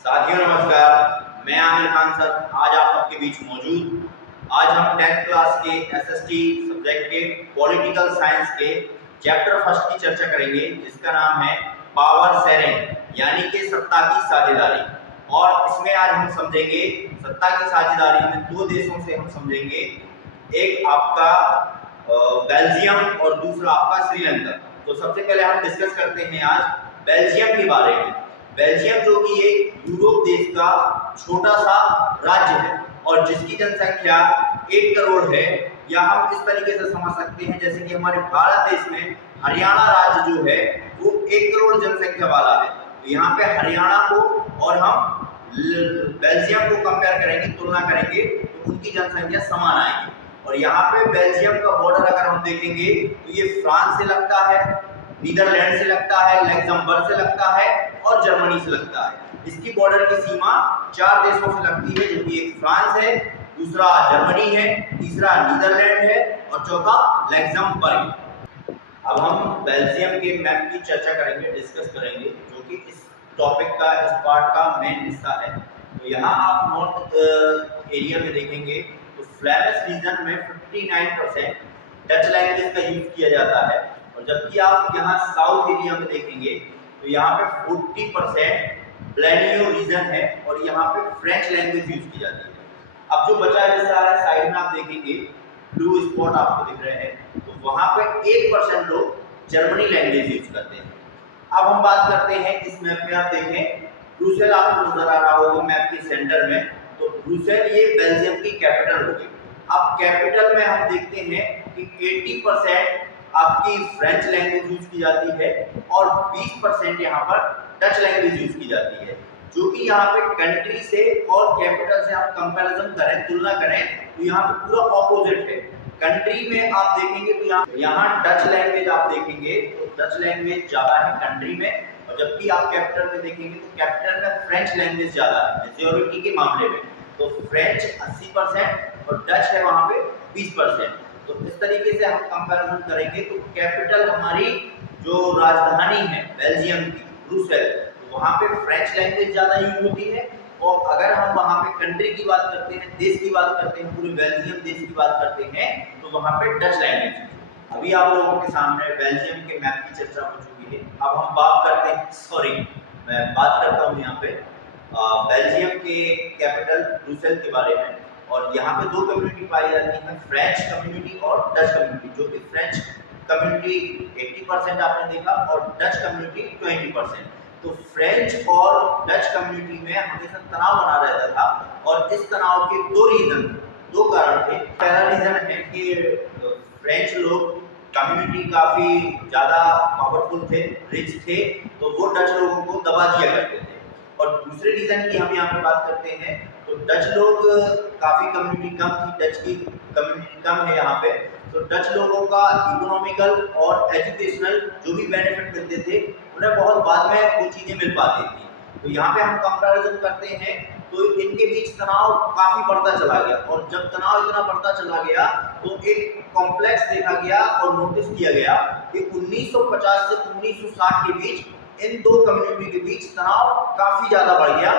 साथियों नमस्कार, मैं आमिर खान सर आज आप सबके बीच मौजूद। आज हम 10th क्लास के एसएसटी सब्जेक्ट के पॉलिटिकल साइंस के चैप्टर फर्स्ट की चर्चा करेंगे, जिसका नाम है पावर शेयरिंग यानी कि सत्ता की साझेदारी। और इसमें आज हम समझेंगे सत्ता की साझेदारी में दो देशों से हम समझेंगे, एक आपका बेल्जियम और दूसरा आपका श्रीलंका। तो सबसे पहले हम डिस्कस करते हैं आज बेल्जियम के बारे में। बेल्जियम जो कि एक यूरोप देश का छोटा सा राज्य है और जिसकी जनसंख्या 1 करोड़ है, या हम इस तरीके से समझ सकते हैं जैसे कि हमारे भारत देश में हरियाणा राज्य जो है वो 1 करोड़ जनसंख्या वाला है। तो यहाँ पे हरियाणा को और हम बेल्जियम को कंपेयर करेंगे, तुलना करेंगे, तो उनकी जनसंख्या समान आएगी। और यहाँ पे बेल्जियम का बॉर्डर अगर हम देखेंगे तो ये फ्रांस से लगता है, नीदरलैंड से लगता है, लग्जमबर्ग से लगता है और जर्मनी से लगता है। इसकी बॉर्डर की सीमा 4 देशों से लगती है, जो कि एक फ्रांस है, दूसरा जर्मनी है, तीसरा नीदरलैंड है और चौथा लग्जमबर्ग। अब हम बेल्जियम के मैप की चर्चा करेंगे, डिस्कस करेंगे, जो कि इस टॉपिक का, इस पार्ट का मेन हिस्सा है। तो यहाँ आप नॉर्थ एरिया में देखेंगे तो फ्लैमिश रीजन में 59% डच लैंग्वेज का यूज किया जाता है, और जबकि आप यहाँ साउथ एरिया में देखेंगे तो यहाँ पे 40% ब्लेनियो रीजन है और यहाँ पे फ्रेंच लैंग्वेज यूज की जाती है। अब जो बचा हिस्सा है साइड में आप देखेंगे ब्लू स्पॉट आपको दिख रहे हैं, तो वहाँ पे 1% लोग जर्मनी लैंग्वेज यूज करते हैं। अब हम बात करते हैं इस मैप में, आप देखें ब्रुसेल आपको नजर आ रहा होगा मैप के सेंटर में, तो ब्रुसेल ये बेल्जियम की कैपिटल होगी। अब कैपिटल में हम देखते हैं कि 80% आपकी फ्रेंच लैंग्वेज यूज की जाती है और 20% यहाँ पर डच लैंग्वेज यूज की जाती है, जो कि यहाँ पे कंट्री से और कैपिटल से आप कंपैरिजन करें, तुलना करें, तो यहाँ पे पूरा ऑपोजिट है। कंट्री में आप देखेंगे तो यहाँ डच लैंग्वेज आप देखेंगे तो डच लैंग्वेज ज्यादा है कंट्री में, और जबकि आप कैपिटल में देखेंगे तो कैपिटल में फ्रेंच लैंग्वेज ज्यादा है मेजॉरिटी के मामले में। तो फ्रेंच 80% और डच है वहाँ पे 20%। तो इस तरीके से हम कंपैरिजन करेंगे तो कैपिटल हमारी जो राजधानी है बेल्जियम की ब्रुसेल, तो वहाँ पे फ्रेंच लैंग्वेज ज़्यादा यूज होती है। और अगर हम वहाँ पे कंट्री की बात करते हैं, देश की बात करते हैं, पूरे बेल्जियम देश की बात करते हैं, तो वहाँ पे डच लैंग्वेज। अभी आप लोगों के सामने बेल्जियम के मैप की चर्चा हो चुकी है। अब हम बात करते हैं, मैं बात करता हूँ यहाँ पे बेल्जियम के कैपिटल ब्रुसेल के बारे में। और यहाँ पे दो कम्युनिटी पाई जाती है, फ्रेंच कम्युनिटी और डच कम्युनिटी। जो कि फ्रेंच कम्युनिटी 80% आपने देखा और डच कम्युनिटी 20%। तो फ्रेंच और डच कम्युनिटी में हमेशा तनाव बना रहता था, और इस तनाव के दो कारण थे। पहला रीजन है कि फ्रेंच लोग कम्युनिटी काफी ज्यादा पावरफुल थे, रिच थे, तो वो डच लोगों को दबा दिया करते थे। और दूसरे रीजन की हम यहाँ पे बात करते हैं तो डच लोग काफी कम्युनिटी कम थी, डच की कम्युनिटी कम है यहाँ पे। तो डच लोगों का इकोनॉमिकल और एजुकेशनल जो भी बेनिफिट मिलते थे उन्हें बहुत बाद में वो चीजें मिल पाती थी। तो यहाँ पे हम कंपैरिजन करते हैं तो इनके बीच तनाव काफी बढ़ता चला गया, और जब तनाव इतना बढ़ता चला गया तो एक कॉम्प्लेक्स देखा गया और नोटिस किया गया कि 1950 से 1960 के बीच इन दो कम्युनिटी के बीच तनाव काफी ज्यादा बढ़ गया।